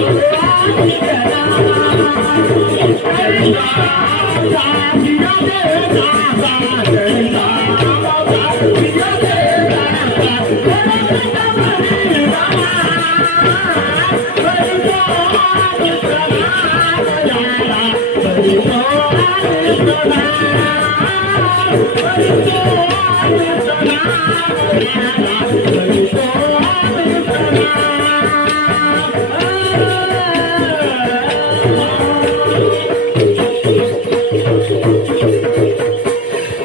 Yeah.